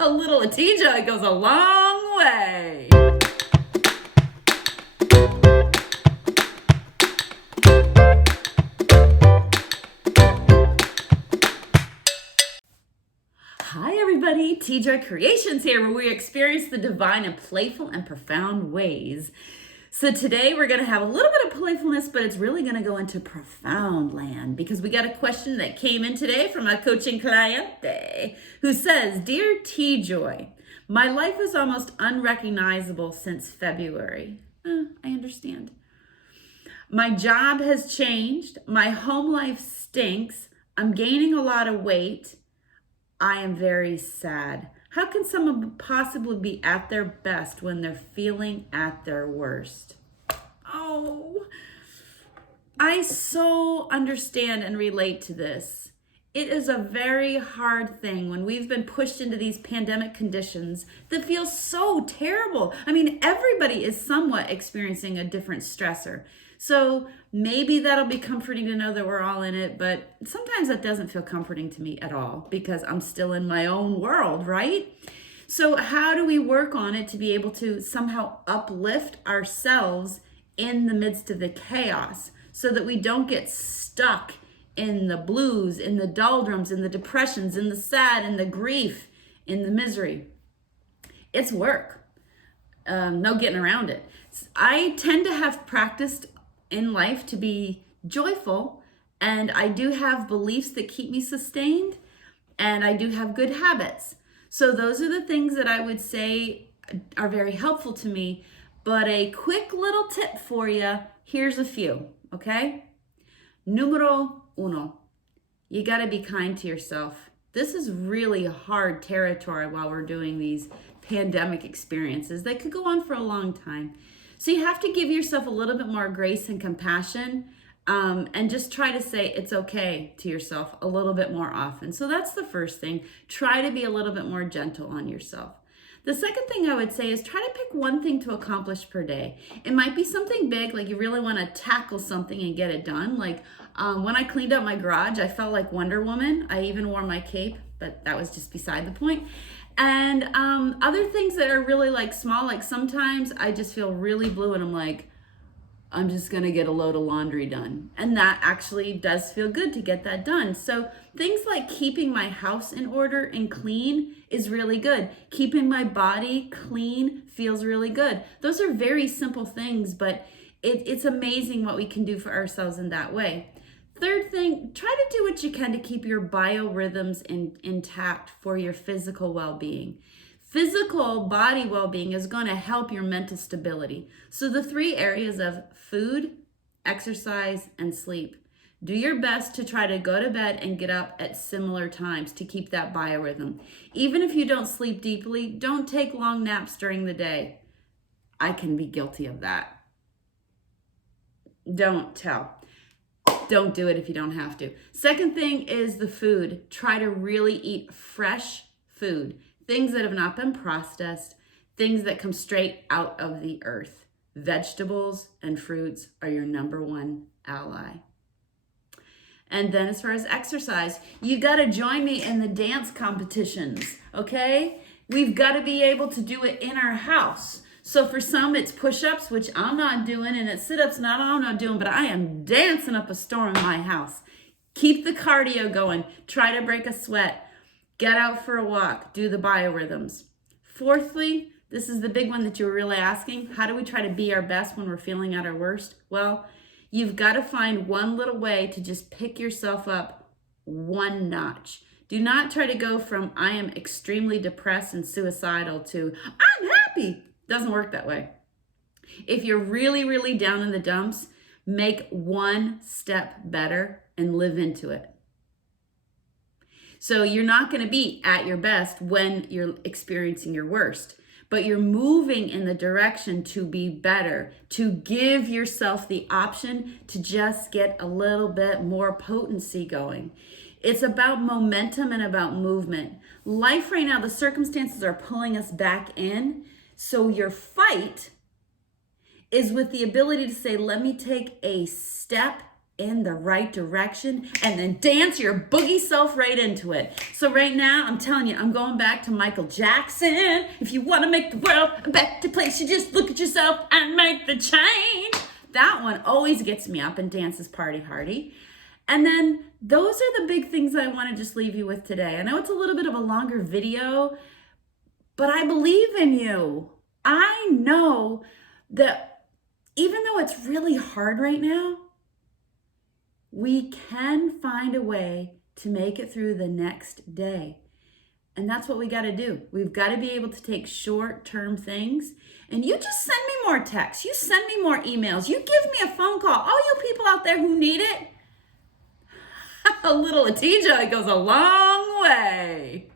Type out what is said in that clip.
A little Atija goes a long way. Hi everybody, TJ Creations here, where we experience the divine in playful and profound ways. So today we're going to have a little bit of playfulness, but it's really going to go into profound land because we got a question that came in today from a coaching cliente who says, Dear T-Joy, my life is almost unrecognizable since February. I understand. My job has changed. My home life stinks. I'm gaining a lot of weight. I am very sad. How can someone possibly be at their best when they're feeling at their worst? Oh, I so understand and relate to this. It is a very hard thing when we've been pushed into these pandemic conditions that feel so terrible. I mean, everybody is somewhat experiencing a different stressor. So maybe that'll be comforting to know that we're all in it, but sometimes that doesn't feel comforting to me at all because I'm still in my own world, right? So how do we work on it to be able to somehow uplift ourselves in the midst of the chaos so that we don't get stuck in the blues, in the doldrums, in the depressions, in the sad, in the grief, in the misery? It's work. No getting around it. I tend to have practiced in life to be joyful, and I do have beliefs that keep me sustained, and I do have good habits. So those are the things that I would say are very helpful to me. But a quick little tip for you, here's a few, okay? Numero uno, you gotta be kind to yourself. This is really hard territory while we're doing these pandemic experiences that could go on for a long time. So you have to give yourself a little bit more grace and compassion, and just try to say it's okay to yourself a little bit more often. So that's the first thing. Try to be a little bit more gentle on yourself. The second thing I would say is try to pick one thing to accomplish per day. It might be something big, like you really want to tackle something and get it done. Like when I cleaned up my garage, I felt like Wonder Woman. I even wore my cape, but that was just beside the point. And other things that are really like small, like sometimes I just feel really blue and I'm like, I'm just gonna get a load of laundry done. And that actually does feel good to get that done. So things like keeping my house in order and clean is really good. Keeping my body clean feels really good. Those are very simple things, but it's amazing what we can do for ourselves in that way. Third thing, try to do what you can to keep your biorhythms intact for your physical well-being. Physical body well-being is going to help your mental stability. So the three areas of food, exercise, and sleep. Do your best to try to go to bed and get up at similar times to keep that biorhythm. Even if you don't sleep deeply, don't take long naps during the day. I can be guilty of that. Don't do it if you don't have to. Second thing is the food. Try to really eat fresh food. Things that have not been processed, things that come straight out of the earth. Vegetables and fruits are your number one ally. And then as far as exercise, you got to join me in the dance competitions, okay? We've got to be able to do it in our house. So for some, it's push-ups, which I'm not doing, and it's sit-ups, not I'm not doing, but I am dancing up a storm in my house. Keep the cardio going. Try to break a sweat. Get out for a walk. Do the biorhythms. Fourthly, this is the big one that you're really asking. How do we try to be our best when we're feeling at our worst? Well, you've got to find one little way to just pick yourself up one notch. Do not try to go from I am extremely depressed and suicidal to I'm happy. Doesn't work that way. If you're really, really down in the dumps, make one step better and live into it. So you're not going to be at your best when you're experiencing your worst, but you're moving in the direction to be better, to give yourself the option to just get a little bit more potency going. It's about momentum and about movement. Life right now, the circumstances are pulling us back in. So your fight is with the ability to say, let me take a step in the right direction and then dance your boogie self right into it. So right now, I'm telling you, I'm going back to Michael Jackson. If you want to make the world a better place, you just look at yourself and make the change. That one always gets me up and dances party hardy. And then those are the big things I want to just leave you with today. I know it's a little bit of a longer video, but I believe in you. I know that even though it's really hard right now, we can find a way to make it through the next day. And that's what we got to do. We've got to be able to take short-term things. And you just send me more texts. You send me more emails. You give me a phone call. All you people out there who need it, a little Atija goes a long way.